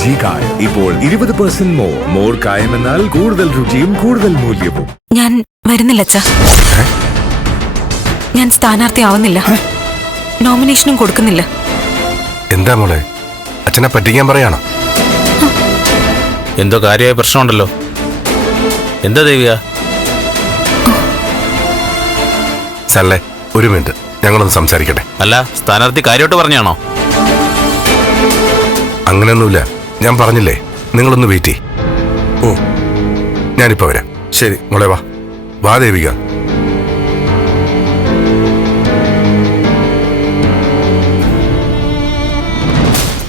G കായം ഇപ്പോൾ ഇരുപത് പെർസെന്റ് മോർ മോർ കായം എന്നാൽ കൂടുതൽ രുചിയും കൂടുതൽ മൂല്യവും. ഞാൻ വരുന്നില്ല അച്ഛ. ഞാൻ സ്ഥാനാർത്ഥി ആവുന്നില്ല നോമിനേഷനും കൊടുക്കുന്നില്ല. എന്താ മോളെ? അച്ഛനെ പറ്റിക്കാൻ പറയാണോ. എന്തോ കാര്യമായ പ്രശ്നമുണ്ടല്ലോ. എന്താ ദേവിക? സല്ലേ ഒരു മിനിറ്റ്. ഞങ്ങളൊന്ന് സംസാരിക്കട്ടെ. അല്ല സ്ഥാനാർത്ഥി കാര്യമായിട്ട് പറഞ്ഞാണോ? അങ്ങനെയൊന്നുമില്ല. ഞാൻ പറഞ്ഞില്ലേ? നിങ്ങളൊന്ന് വെയിറ്റ് ചെയ് ഓ ഞാനിപ്പോൾ വരാം. ശരി മോളെ വാ. വാ ദേവിക.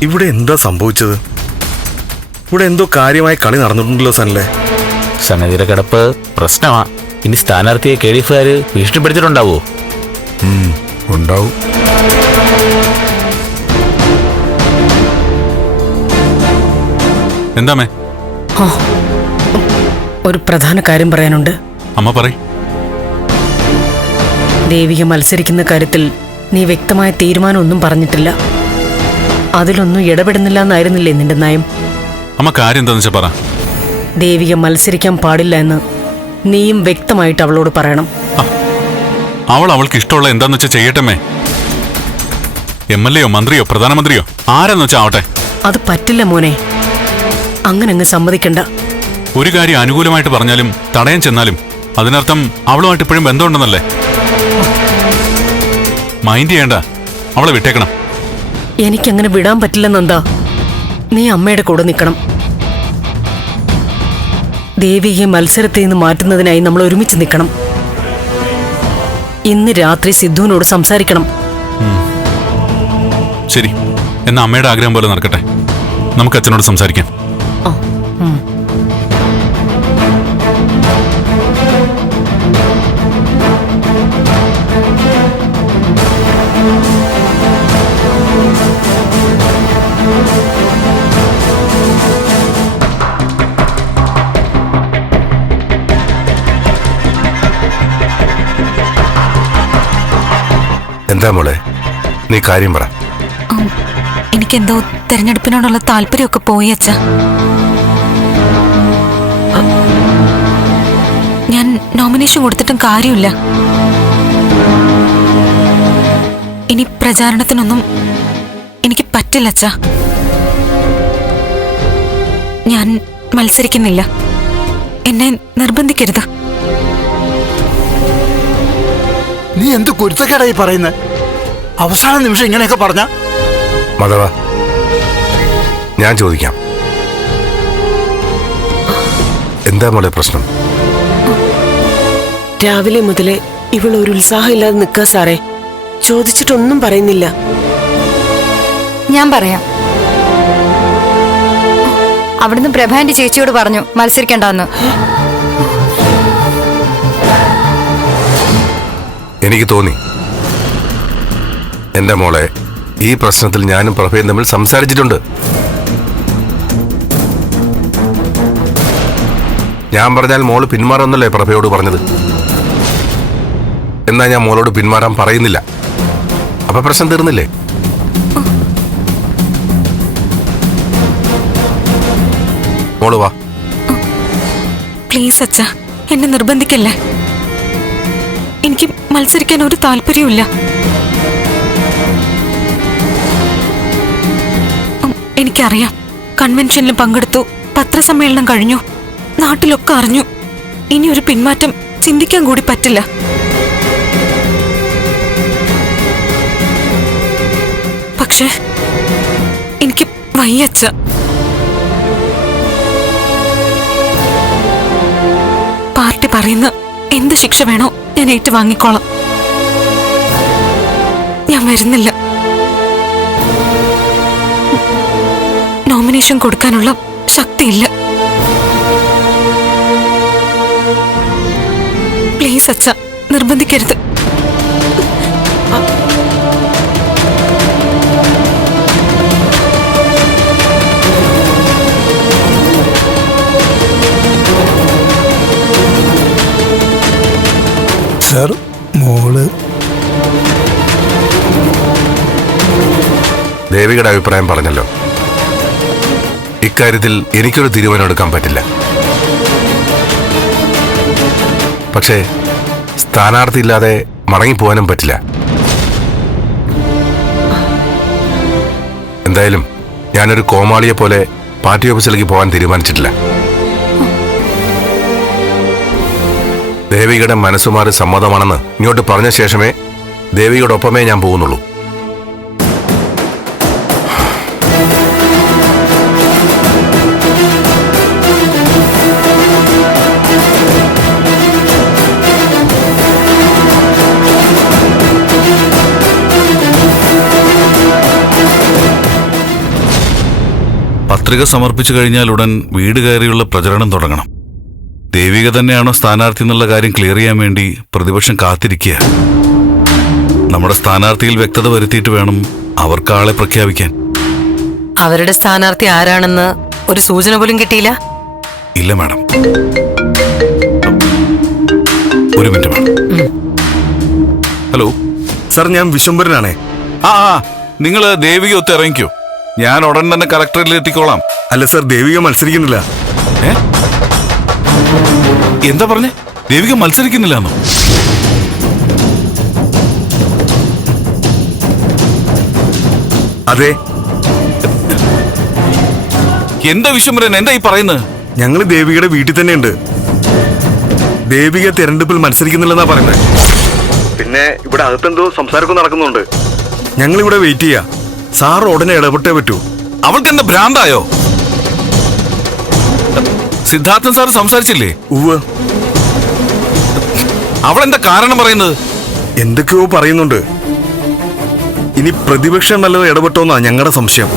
ഇവിടെ എന്താ സംഭവിച്ചത്? ഇവിടെ എന്തോ കാര്യമായ കളി നടന്നിട്ടുണ്ടല്ലോ സനല്ലേ സന്നദ്ധിയുടെ കിടപ്പ് പ്രശ്നമാ. ഇനി സ്ഥാനാർത്ഥിയെ കെ ഡി എഫുകാർ ഭീഷണിപ്പെടുത്തിയിട്ടുണ്ടാവോ? ഉണ്ടാവും. എന്താമേ ഒരു പ്രധാന കാര്യം പറയാനുണ്ട്. അമ്മ പറയ. ദേവിക മത്സരിക്കുന്ന കാര്യത്തിൽ നീ വ്യക്തമായ തീരുമാനമൊന്നും പറഞ്ഞിട്ടില്ല. അതിലൊന്നും ഇടപെടുന്നില്ല എന്നായിരുന്നില്ലേ നിന്റെ നയം? അമ്മ കാര്യം എന്താന്ന് വെച്ചാ പറ. ദേവിക മത്സരിക്കാൻ പാടില്ല എന്ന് നീയും വ്യക്തമായിട്ട് അവളോട് പറയണം. അവൾ അവൾക്ക് ഇഷ്ടമുള്ള എന്താന്ന് വെച്ചാൽ ചെയ്യട്ടമ്മേ. M L എയോ മന്ത്രിയോ പ്രധാനമന്ത്രിയോ? ആരാന്ന് വെച്ചാ ആവട്ടെ? അത് പറ്റില്ല മോനെ. അങ്ങനെ അങ്ങ് സമ്മതിക്കണ്ട. ഒരു കാര്യം അനുകൂലമായിട്ട് പറഞ്ഞാലും തടയാൻ ചെന്നാലും അതിനർത്ഥം അവളുമായിട്ട് ഇപ്പോഴും ബന്ധമുണ്ടെന്നല്ലേ? മൈൻഡ് ചെയ്യണ്ട. അവളെ വിട്ടേക്കണം. എനിക്കങ്ങനെ വിടാൻ പറ്റില്ലെന്നെന്താ? നീ അമ്മയുടെ കൂടെ നിൽക്കണം ദേവിയെ മത്സരത്തിൽ നിന്ന് മാറ്റുന്നതിനായി നമ്മൾ ഒരുമിച്ച് നിൽക്കണം ഇന്ന് രാത്രി സിദ്ധുവിനോട് സംസാരിക്കണം. ശരി. എന്നാ അമ്മയുടെ ആഗ്രഹം പോലെ നടക്കട്ടെ. നമുക്ക് അച്ഛനോട് സംസാരിക്കാം. എന്താ മോളെ? നീ കാര്യം പറ. എനിക്കെന്തോ തെരഞ്ഞെടുപ്പിനോടുള്ള താല്പര്യമൊക്കെ പോയി അച്ഛ. നോമിനേഷൻ കൊടുത്തിട്ടും കാര്യമില്ല. ഇനി പ്രചാരണത്തിനൊന്നും എനിക്ക് പറ്റില്ല അച്ഛ. ഞാൻ മത്സരിക്കുന്നില്ല. എന്നെ നിർബന്ധിക്കരുത്. നീ എന്ത് കുരുത്തക്കേടായി പറയുന്നത് അവസാന നിമിഷം ഇങ്ങനെയൊക്കെ പറഞ്ഞ? മാധവ ഞാൻ ചോദിക്കാം. എന്താ മോളെ പ്രശ്നം? രാവിലെ മുതലേ ഇവൾ ഒരു ഉത്സാഹമില്ലാതെ നിൽക്കുക സാറേ. ചോദിച്ചിട്ടൊന്നും പറയുന്നില്ല. ഞാൻ പറയാം. അവിടുന്ന് പ്രഭാന്റെ ചേച്ചിയോട് പറഞ്ഞു മത്സരിക്കണ്ടെന്ന്. എനിക്ക് തോന്നി. എന്റെ മോളെ ഈ പ്രശ്നത്തിൽ ഞാനും പ്രഭയും തമ്മിൽ സംസാരിച്ചിട്ടുണ്ട്. ഞാൻ പറഞ്ഞാൽ മോൾ പിന്മാറുന്നല്ലേ പ്രഭയോട് പറഞ്ഞത്? എന്നാ ഞാൻ മോളോട് പിന്മാറാൻ പറയുന്നില്ല. അപ്പൊ പ്രശ്നം തീർന്നില്ലേ? മോൾ വാ. പ്ലീസ് അച്ഛ എന്നെ നിർബന്ധിക്കല്ലേ. എനിക്ക് മത്സരിക്കാൻ ഒരു താല്പര്യവുമില്ല. എനിക്കറിയാം. കൺവെൻഷനിൽ പങ്കെടുത്തു പത്രസമ്മേളനം കഴിഞ്ഞു നാട്ടിലൊക്കെ അറിഞ്ഞു. ഇനി ഒരു പിന്മാറ്റം ചിന്തിക്കാൻ കൂടി പറ്റില്ല. പക്ഷേ എനിക്ക് വയ്യച്ച പാർട്ടി പറയുന്ന എന്ത് ശിക്ഷ വേണോ ഞാൻ ഏറ്റു വാങ്ങിക്കോളാം ഞാൻ വരുന്നില്ല. നോമിനേഷൻ കൊടുക്കാനുള്ള ശക്തിയില്ല. പ്ലീസ് അച്ഛ നിർബന്ധിക്കരുത്. സർ മോൾ. ദേവികയുടെ അഭിപ്രായം പറഞ്ഞല്ലോ. ഇക്കാര്യത്തിൽ എനിക്കൊരു തീരുമാനം എടുക്കാൻ പറ്റില്ല. പക്ഷേ സ്ഥാനാർത്ഥി ഇല്ലാതെ മടങ്ങിപ്പോവാനും പറ്റില്ല. എന്തായാലും ഞാനൊരു കോമാളിയെ പോലെ പാർട്ടി ഓഫീസിലേക്ക് പോകാൻ തീരുമാനിച്ചിട്ടില്ല. ദേവികയുടെ മനസ്സുമാറി സമ്മതമാണെന്ന് ഇങ്ങോട്ട് പറഞ്ഞ ശേഷമേ ദേവികയോടൊപ്പമേ ഞാൻ പോകുന്നുള്ളൂ. പത്രിക സമർപ്പിച്ചു കഴിഞ്ഞാൽ ഉടൻ വീട് കയറിയുള്ള പ്രചരണം തുടങ്ങണം. ദേവിക തന്നെയാണോ സ്ഥാനാർത്ഥി എന്നുള്ള കാര്യം ക്ലിയർ ചെയ്യാൻ വേണ്ടി പ്രതിപക്ഷം കാത്തിരിക്കുക. നമ്മുടെ സ്ഥാനാർത്ഥിയിൽ വ്യക്തത വരുത്തിയിട്ട് വേണം അവർക്ക് ആളെ പ്രഖ്യാപിക്കാൻ. അവരുടെ സ്ഥാനാർത്ഥി ആരാണെന്ന് ഒരു സൂചന പോലും കിട്ടിയില്ല? ഇല്ല മാഡം. ഒരു മിനിറ്റ് മാഡം. ഹലോ സാർ ഞാൻ വിശ്വംഭരനാണേ ആ ആ നിങ്ങൾ ദേവിക ഒത്ത് ഇറങ്ങിക്കോ. ഞാൻ ഉടൻ തന്നെ കളക്ടറേറ്റിൽ എത്തിക്കോളാം അല്ല സാർ ദേവിക മത്സരിക്കുന്നില്ല. ഏ? എന്താ പറഞ്ഞേ? ദേവിക മത്സരിക്കുന്നില്ലെന്നോ? അതെ. എന്താ വിശ്വംഭരൻ എന്താ ഈ പറയുന്നത് ഞങ്ങൾ ദേവികയുടെ വീട്ടിൽ തന്നെയുണ്ട്. ദേവിക തെരഞ്ഞെടുപ്പിൽ മത്സരിക്കുന്നില്ലെന്നാ പറയുന്നത് പിന്നെ ഇവിടെ അകത്തെന്തോ സംസാരമൊക്കെ നടക്കുന്നുണ്ട്. ഞങ്ങൾ ഇവിടെ വെയിറ്റ് ചെയ്യാ. സാർ ഉടനെ ഇടപെട്ടേ പറ്റൂ. അവൾക്ക് എന്താ ഭ്രാന്തായോ? സിദ്ധാർത്ഥൻ സാർ സംസാരിച്ചില്ലേ? ഉവ് അവൾ എന്താ കാരണം പറയുന്നത്? എന്തൊക്കെയോ പറയുന്നുണ്ട്. ഇനി പ്രതിപക്ഷം നല്ലത് ഇടപെട്ടോന്നാ ഞങ്ങളുടെ സംശയം.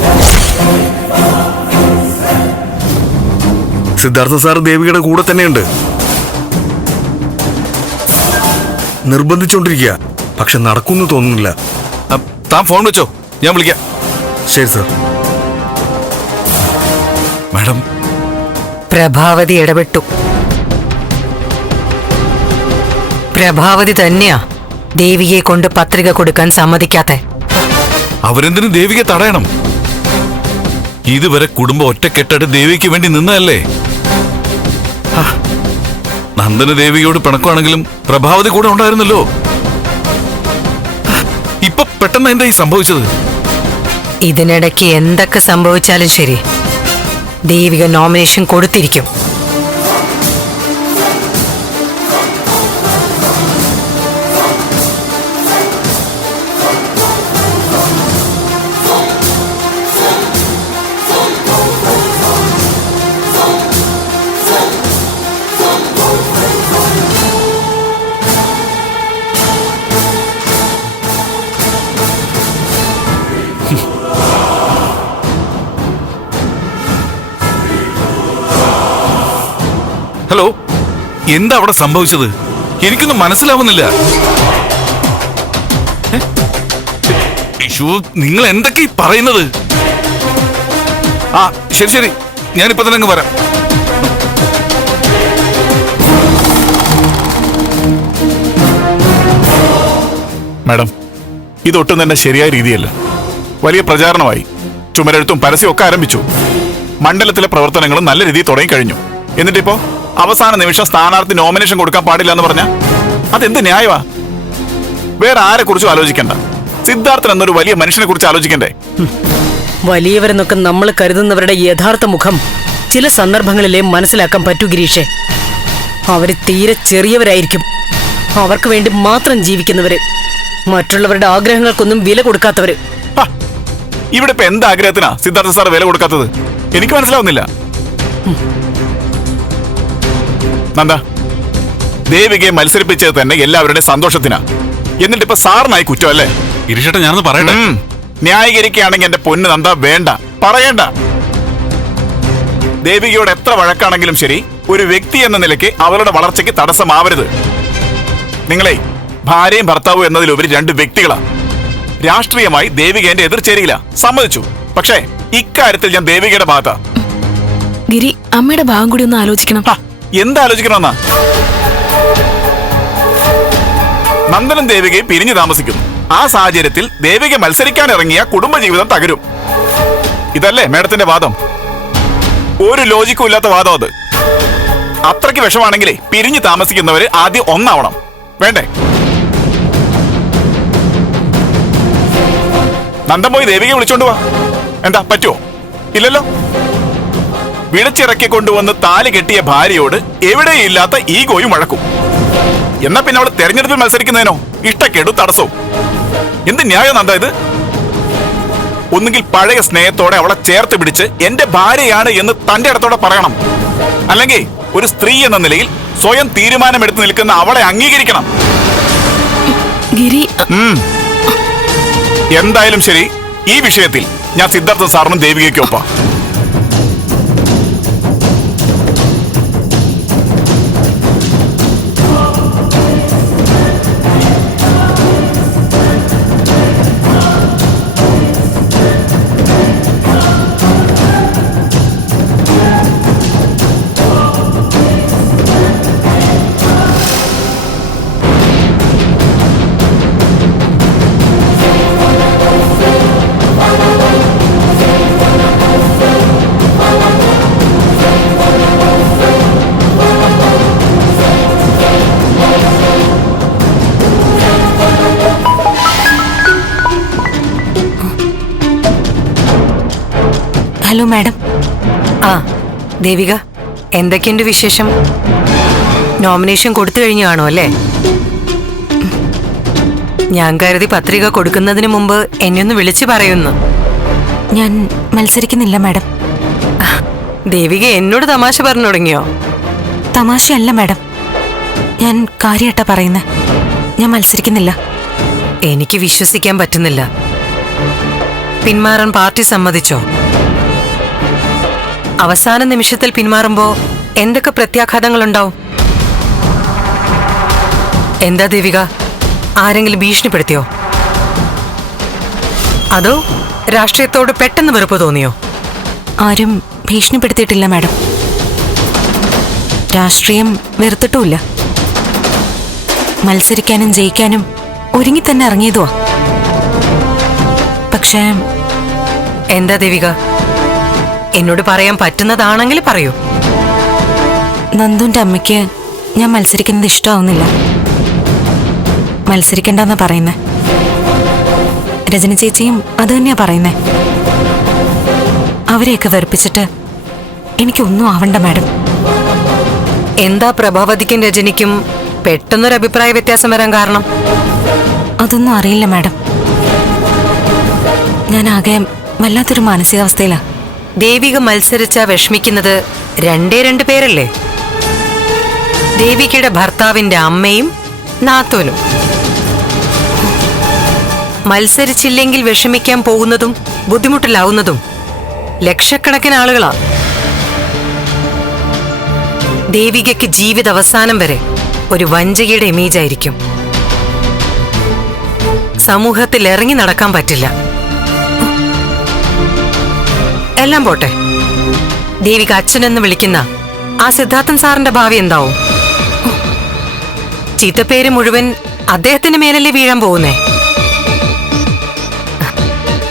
സിദ്ധാർത്ഥ സാർ ദേവികയുടെ കൂടെ തന്നെയുണ്ട്. നിർബന്ധിച്ചോണ്ടിരിക്കുക പക്ഷെ നടക്കുമെന്ന് തോന്നുന്നില്ല. താൻ ഫോൺ വെച്ചോ. ഞാൻ വിളിക്കാം ശരി സാർ. മാഡം പ്രഭാവതി ഇടപെട്ടു. പ്രഭാവതി തന്നെയാ ദേവിയെ കൊണ്ട് പത്രിക കൊടുക്കാൻ സമ്മതിക്കാത്ത. അവരെന്തിനു ദേവിയെ തടയണം? ഇതുവരെ കുടുംബം ഒറ്റക്കെട്ടായിട്ട് ദേവിക്ക് വേണ്ടി നിന്നതല്ലേ? നന്ദന ദേവിയോട് പിണക്കുവാണെങ്കിലും പിണക്കമാണെങ്കിലും പ്രഭാവതി കൂടെ ഉണ്ടായിരുന്നല്ലോ. ഇപ്പൊ പെട്ടെന്ന് എന്താ ഈ സംഭവിച്ചത്? ഇതിനിടയ്ക്ക് എന്തൊക്കെ സംഭവിച്ചാലും ശരി. ദേവിക നോമിനേഷൻ കൊടുത്തിരിക്കും. എന്താ അവിടെ സംഭവിച്ചത്? എനിക്കൊന്നും മനസ്സിലാവുന്നില്ല. നിങ്ങൾ എന്തൊക്കെ പറയുന്നത്? ആ ശരി ശരി. ഞാനിപ്പോ തന്നെ അങ്ങ് വരാം. മാഡം ഇതൊട്ടും തന്നെ ശരിയായ രീതിയല്ല. വലിയ പ്രചാരണമായി. ചുമരെഴുത്തും പരസ്യമൊക്കെ ആരംഭിച്ചു. മണ്ഡലത്തിലെ പ്രവർത്തനങ്ങളും നല്ല രീതിയിൽ തുടങ്ങിക്കഴിഞ്ഞു. എന്നിട്ടിപ്പോ? അവസാന നിമിഷം സ്ഥാനാർത്ഥി നോമിനേഷൻ കൊടുക്കാൻ പാടില്ല എന്ന് പറഞ്ഞ? അതെന്ത് ന്യായമാ വേറെ ആരെ കുറിച്ചും ആലോചിക്കണ്ട. സിദ്ധാർത്ഥൻ എന്നൊരു വലിയ മനുഷ്യനെ കുറിച്ച് ആലോചിക്കണ്ടേ? വലിയവരെന്നൊക്കെ നമ്മൾ കരുതുന്നവരുടെ യഥാർത്ഥ മുഖം ചില സന്ദർഭങ്ങളിലെ മനസ്സിലാക്കാൻ പറ്റൂ ഗിരീഷേ. അവർ തീരെ ചെറിയവരായിരിക്കും. അവർക്ക് വേണ്ടി മാത്രം ജീവിക്കുന്നവര് മറ്റുള്ളവരുടെ ആഗ്രഹങ്ങൾക്കൊന്നും വില കൊടുക്കാത്തവര്. ഇവിടെ ഇപ്പൊ എന്താഗ്രഹത്തിനാ സിദ്ധാർത്ഥ സാർ വില കൊടുക്കാത്തത്? എനിക്ക് മനസ്സിലാവുന്നില്ല. നന്ദ. ദേവികയെ മത്സരിപ്പിച്ചത് തന്നെ എല്ലാവരുടെയും സന്തോഷത്തിനാ. എന്നിട്ടിപ്പോ സാറിനായി കുറ്റമല്ലേ? ഇരിഷട്ടെ ഞാനൊന്ന് പറയട്ടെ. ന്യായീകരിക്കുകയാണെങ്കിൽ എന്റെ പൊന്ന് നന്ദ വേണ്ട. പറയണ്ട. ദേവികയോട് എത്ര വഴക്കാണെങ്കിലും ശരി ഒരു വ്യക്തി എന്ന നിലയ്ക്ക് അവളുടെ വളർച്ചയ്ക്ക് തടസ്സമാവരുത്. നിങ്ങളെ ഭാര്യയും ഭർത്താവും എന്നതിലുപരി രണ്ട് വ്യക്തികളാണ് രാഷ്ട്രീയമായി ദേവിക എന്റെ എതിർചേരിയില്ല സമ്മതിച്ചു. പക്ഷേ ഇക്കാര്യത്തിൽ ഞാൻ ദേവികയുടെ ഭാഗത്താ. ഗിരി അമ്മയുടെ ഭാഗം കൂടി ഒന്ന് ആലോചിക്കണം. എന്താലോചിക്കണമെന്നാ? നന്ദനും ദേവികയും പിരിഞ്ഞു താമസിക്കുന്നു. ആ സാഹചര്യത്തിൽ ദേവിക മത്സരിക്കാൻ ഇറങ്ങിയ കുടുംബജീവിതം തകരും. ഇതല്ലേ മേഡത്തിന്റെ വാദം? ഒരു ലോജിക്കും ഇല്ലാത്ത വാദം അത്. അത്രയ്ക്ക് വിഷമാണെങ്കിലേ പിരിഞ്ഞു താമസിക്കുന്നവര് ആദ്യം ഒന്നാവണം. വേണ്ടേ? നന്ദൻ പോയി ദേവികയെ വിളിച്ചോണ്ട് വാ. എന്താ പറ്റുമോ ഇല്ലല്ലോ? വിളിച്ചിറക്കി കൊണ്ടുവന്ന് താലി കെട്ടിയ ഭാര്യയോട് എവിടെയില്ലാത്ത ഈഗോയും വഴക്കും. എന്നാ പിന്നെ അവൾ തെരഞ്ഞെടുപ്പിൽ മത്സരിക്കുന്നതിനോ? ഇഷ്ടക്കേടും തടസ്സവും. എന്ത് ന്യായം നന്ദ ഇത്? ഒന്നുകിൽ പഴയ സ്നേഹത്തോടെ അവളെ ചേർത്ത് പിടിച്ച് എന്റെ ഭാര്യയാണ് എന്ന് തന്റെ അടുത്തോടെ പറയണം. അല്ലെങ്കിൽ ഒരു സ്ത്രീ എന്ന നിലയിൽ സ്വയം തീരുമാനമെടുത്ത് നിൽക്കുന്ന അവളെ അംഗീകരിക്കണം. ഗിരി എന്തായാലും ശരി ഈ വിഷയത്തിൽ ഞാൻ സിദ്ധാർത്ഥ സാറിനും ദേവികയ്ക്കൊപ്പം ഹലോ മാഡം. ആ ദേവിക എന്തൊക്കെയുണ്ട് വിശേഷം? നോമിനേഷൻ കൊടുത്തു കഴിഞ്ഞു കാണോ അല്ലേ? ഞാൻ കരുതി പത്രിക കൊടുക്കുന്നതിന് മുമ്പ് എന്നെ ഒന്ന് വിളിച്ചു പറയുന്നു. ഞാൻ മത്സരിക്കുന്നില്ല മാഡം. ദേവിക എന്നോട് തമാശ പറഞ്ഞു തുടങ്ങിയോ? തമാശയല്ല മാഡം. ഞാൻ കാര്യമായിട്ടാ പറയുന്നത് ഞാൻ മത്സരിക്കുന്നില്ല. എനിക്ക് വിശ്വസിക്കാൻ പറ്റുന്നില്ല. പിന്മാറാൻ പാർട്ടി സമ്മതിച്ചോ? അവസാന നിമിഷത്തിൽ പിന്മാറുമ്പോ എന്തൊക്കെ പ്രത്യാഘാതങ്ങൾ ഉണ്ടാവും എന്താ ദേവിക? ആരെങ്കിലും ഭീഷണിപ്പെടുത്തിയോ? അതോ രാഷ്ട്രീയത്തോട് പെട്ടെന്ന് വെറുപ്പ് തോന്നിയോ? ആരും ഭീഷണിപ്പെടുത്തിയിട്ടില്ല മാഡം. രാഷ്ട്രീയം വെറുത്തിട്ടുമില്ല. മത്സരിക്കാനും ജയിക്കാനും ഒരുങ്ങി തന്നെ ഇറങ്ങിയതുവാ. പക്ഷേ എന്താ ദേവിക? എന്നോട് പറയാൻ പറ്റുന്നതാണെങ്കിൽ പറയൂ. നന്ദുന്റെ അമ്മയ്ക്ക് ഞാൻ മത്സരിക്കുന്നത് ഇഷ്ടമാവുന്നില്ല മത്സരിക്കണ്ടെന്നാ പറയുന്നേ. രജന ചേച്ചിയും അത് തന്നെയാ പറയുന്നേ. അവരെയൊക്കെ വെറുപ്പിച്ചിട്ട് എനിക്കൊന്നും ആവണ്ട മാഡം. എന്താ പ്രഭാവതിക്കും രജനിക്കും പെട്ടെന്നൊരു അഭിപ്രായ വ്യത്യാസം വരാൻ കാരണം? അതൊന്നും അറിയില്ല മാഡം. ഞാൻ ആകെ വല്ലാത്തൊരു മാനസികാവസ്ഥയിലാ. ദേവിക മത്സരിച്ച വിഷമിക്കുന്നത് രണ്ടേ രണ്ട് പേരല്ലേ? ദേവികയുടെ ഭർത്താവിന്റെ അമ്മയും നാത്തോനും. മത്സരിച്ചില്ലെങ്കിൽ വിഷമിക്കാൻ പോകുന്നതും ബുദ്ധിമുട്ടിലാവുന്നതും ലക്ഷക്കണക്കിന് ആളുകളാ. ദേവികയ്ക്ക് ജീവിത അവസാനം വരെ ഒരു വഞ്ചകയുടെ ഇമേജായിരിക്കും. സമൂഹത്തിൽ ഇറങ്ങി നടക്കാൻ പറ്റില്ല. എല്ലാം പോട്ടെ. ദേവിക അച്ഛനെന്ന് വിളിക്കുന്ന ആ സിദ്ധാർത്ഥൻ സാറിന്റെ ഭാവി എന്താവും? ചീത്തപ്പേര് മുഴുവൻ അദ്ദേഹത്തിന്റെ മേലല്ലേ വീഴാൻ പോകുന്നേ?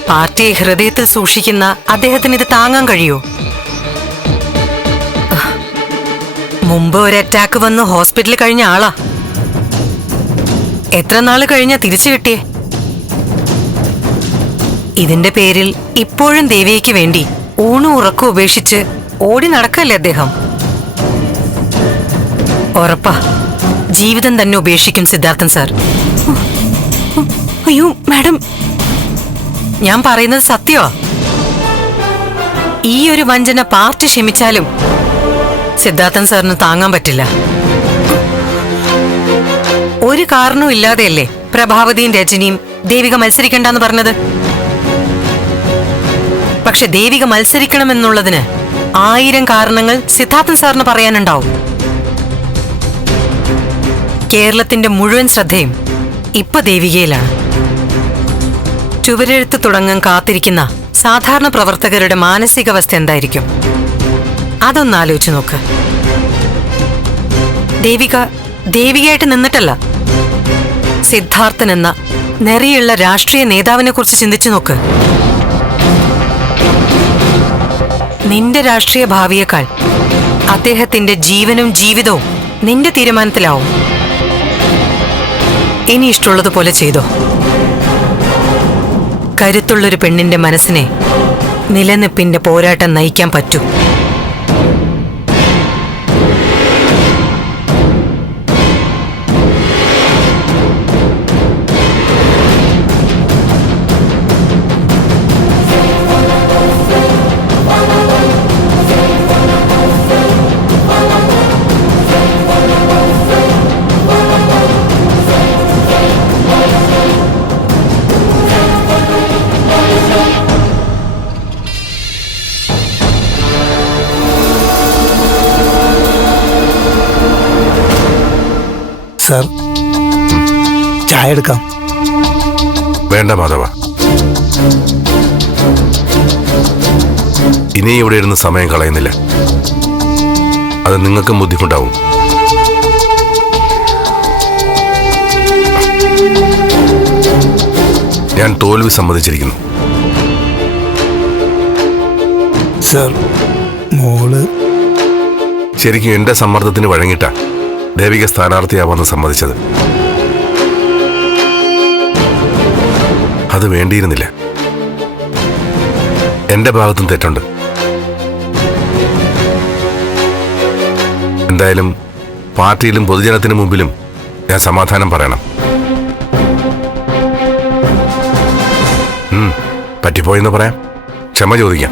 പാർട്ടിയെ ഹൃദയത്തിൽ സൂക്ഷിക്കുന്ന അദ്ദേഹത്തിന് ഇത് താങ്ങാൻ കഴിയോ? മുമ്പ് ഒരു അറ്റാക്ക് വന്ന് ഹോസ്പിറ്റലിൽ കഴിഞ്ഞ ആളാ. എത്ര നാൾ കഴിഞ്ഞാ തിരിച്ചു കിട്ടിയേ? ഇതിന്റെ പേരിൽ ഇപ്പോഴും ദേവിയയ്ക്ക് വേണ്ടി ഊണും ഉറക്കം ഉപേക്ഷിച്ച് ഓടി നടക്കല്ലേ അദ്ദേഹം? ഉറപ്പാ. ജീവിതം തന്നെ ഉപേക്ഷിക്കും സിദ്ധാർത്ഥൻ സാർ. അയ്യോ മാഡം. ഞാൻ പറയുന്നത് സത്യോ ഈ ഒരു വഞ്ചന പാർട്ടി ക്ഷമിച്ചാലും സിദ്ധാർത്ഥൻ സാറിന് താങ്ങാൻ പറ്റില്ല. ഒരു കാരണവും ഇല്ലാതെയല്ലേ പ്രഭാവതിയും രജനിയും ദേവിക മത്സരിക്കണ്ടെന്ന് പറഞ്ഞത്? പക്ഷെ ദേവിക മത്സരിക്കണമെന്നുള്ളതിന് ആയിരം കാരണങ്ങൾ സിദ്ധാർത്ഥൻ സാറിന് പറയാനുണ്ടാവും. കേരളത്തിന്റെ മുഴുവൻ ശ്രദ്ധയും ഇപ്പൊ ദേവികയിലാണ്. ചുവരെഴുത്ത് തുടങ്ങാൻ കാത്തിരിക്കുന്ന സാധാരണ പ്രവർത്തകരുടെ മാനസികാവസ്ഥ എന്തായിരിക്കും? അതൊന്ന് ആലോചിച്ച് നോക്ക്. ദേവിക ദേവികയായിട്ട് നിന്നിട്ടല്ല. സിദ്ധാർത്ഥൻ എന്ന നിറയുള്ള രാഷ്ട്രീയ നേതാവിനെ കുറിച്ച് ചിന്തിച്ചു നോക്ക്. നിന്റെ രാഷ്ട്രീയ ഭാവിയേക്കാൾ അദ്ദേഹത്തിന്റെ ജീവനും ജീവിതവും നിന്റെ തീരുമാനത്തിലാവും. ഇനി ഇഷ്ടമുള്ളതുപോലെ ചെയ്തോ. കരുത്തുള്ളൊരു പെണ്ണിന്റെ മനസ്സിനെ നിലനിൽപ്പിന്റെ പോരാട്ടം നയിക്കാൻ പറ്റൂ. സർ. ചായ എടുക്കാം. വേണ്ട മാധവ. ഇനി ഇവിടെ ഇരുന്ന് സമയം കളയുന്നില്ല. അത് നിങ്ങൾക്കും ബുദ്ധിമുട്ടാവും. ഞാൻ തോൽവി സമ്മതിച്ചിരിക്കുന്നു. സർ മോൾ. ശരിക്കും എന്റെ സമ്മർദ്ദത്തിന് വഴങ്ങിട്ട ദേവിക സ്ഥാനാർത്ഥിയാവാന്ന് സമ്മതിച്ചത്. അത് വേണ്ടിയിരുന്നില്ല. എന്റെ ഭാഗത്തും തെറ്റുണ്ട്. എന്തായാലും പാർട്ടിയിലും പൊതുജനത്തിനു മുമ്പിലും ഞാൻ സമാധാനം പറയണം. പറ്റിപ്പോയെന്ന് പറയാം. ക്ഷമ ചോദിക്കാം.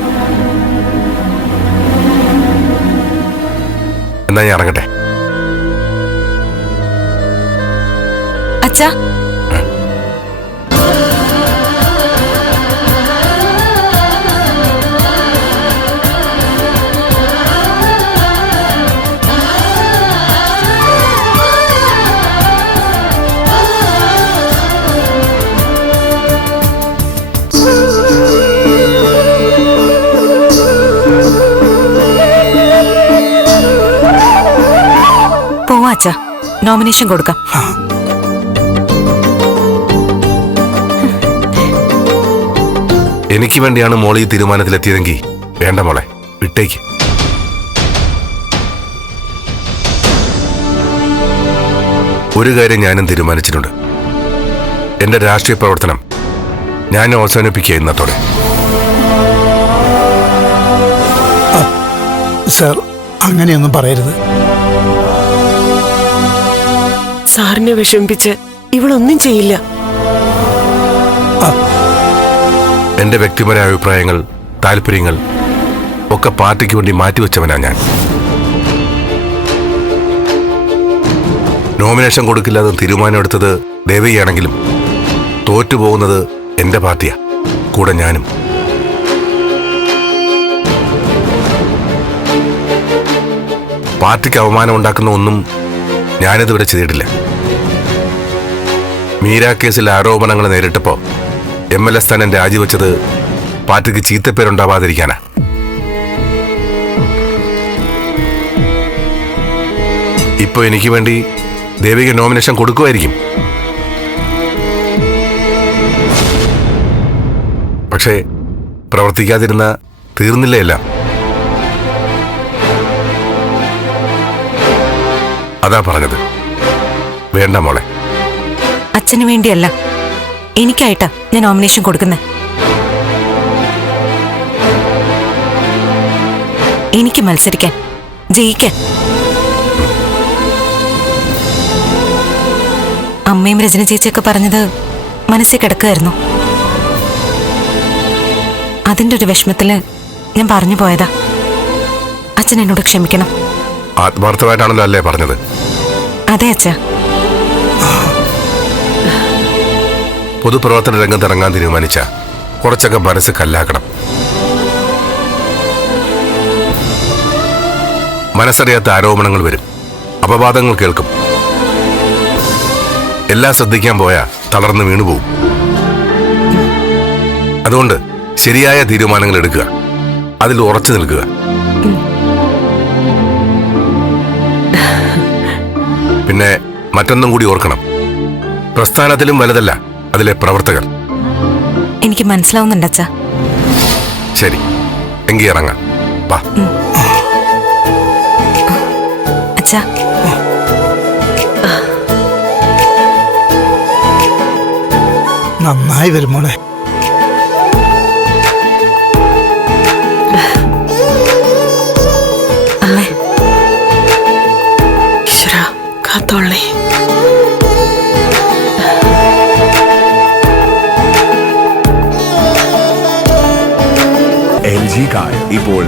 എന്നാ ഞാൻ ഇറങ്ങട്ടെ. അച്ഛാ. നോമിനേഷൻ കൊടുക്കാം. എനിക്ക് വേണ്ടിയാണ് മോൾ ഈ തീരുമാനത്തിലെത്തിയതെങ്കിൽ വേണ്ട മോളെ വിട്ടേക്ക്. ഒരു കാര്യം ഞാനും തീരുമാനിച്ചിട്ടുണ്ട്. എന്റെ രാഷ്ട്രീയ പ്രവർത്തനം ഞാൻ അവസാനിപ്പിക്കുക ഇന്നത്തോടെ. സർ അങ്ങനെയൊന്നും പറയരുത്. സാറിനെ വിഷമിപ്പിച്ച് ഇവളൊന്നും ചെയ്യില്ല. എന്റെ വ്യക്തിപരമായ അഭിപ്രായങ്ങൾ താല്പര്യങ്ങൾ ഒക്കെ പാർട്ടിക്ക് വേണ്ടി മാറ്റിവെച്ചവനാ ഞാൻ. നോമിനേഷൻ കൊടുക്കില്ലാതെ തീരുമാനമെടുത്തത് ദേവകിയാണെങ്കിലും തോറ്റുപോകുന്നത് എന്റെ പാർട്ടിയാ. കൂടെ ഞാനും. പാർട്ടിക്ക് അവമാനം ഉണ്ടാക്കുന്ന ഒന്നും ഞാനിതുവരെ ചെയ്തിട്ടില്ല. മീര കേസിൽ ആരോപണങ്ങൾ നേരിട്ടപ്പോ എം എൽ എ സ്ഥാനം രാജിവെച്ചത് പാർട്ടിക്ക് ചീത്തപ്പേരുണ്ടാവാതിരിക്കാനാ. ഇപ്പൊ എനിക്ക് വേണ്ടി ദേവിക നോമിനേഷൻ കൊടുക്കുമായിരിക്കും. പക്ഷേ പ്രവർത്തിക്കാതിരുന്ന തീർന്നില്ല എല്ലാം. അതാ പറഞ്ഞത്. വേണ്ട മോളെ. അച്ഛന് വേണ്ടിയല്ല. എനിക്കായിട്ടാ ഞാൻ നോമിനേഷൻ കൊടുക്കുന്നത് എനിക്ക് മത്സരിക്കാൻ ജയിക്കാൻ. അമ്മയും രചന ചേച്ചിയൊക്കെ പറഞ്ഞത് മനസ്സിൽ കിടക്കുമായിരുന്നു അതിന്റെ ഒരു വിഷമത്തിൽ ഞാൻ പറഞ്ഞു പോയതാ. അച്ഛൻ എന്നോട് ക്ഷമിക്കണം. ആത്മാർത്ഥമായിട്ടാണല്ലോ അല്ലേ പറഞ്ഞത്? അതെ അച്ഛാ. പൊതുപ്രവർത്തന രംഗത്ത് ഇറങ്ങാൻ തീരുമാനിച്ച കുറച്ചൊക്കെ മനസ്സ് കല്ലാക്കണം. മനസ്സറിയാത്ത ആരോപണങ്ങൾ വരും. അപവാദങ്ങൾ കേൾക്കും. എല്ലാം ശ്രദ്ധിക്കാൻ പോയാൽ തളർന്ന് വീണുപോകും അതുകൊണ്ട് ശരിയായ തീരുമാനങ്ങൾ എടുക്കുക. അതിൽ ഉറച്ചു നിൽക്കുക. പിന്നെ മറ്റൊന്നും കൂടി ഓർക്കണം. പ്രസ്ഥാനത്തിലും വലുതല്ല. അതിലെ പ്രവർത്തകർ. എനിക്ക് മനസ്സിലാവുന്നുണ്ട് അച്ഛാ. ശരി. എങ്കി ഇറങ്ങാം. വാ. അച്ഛാ. നന്നായി വരും മോളെ.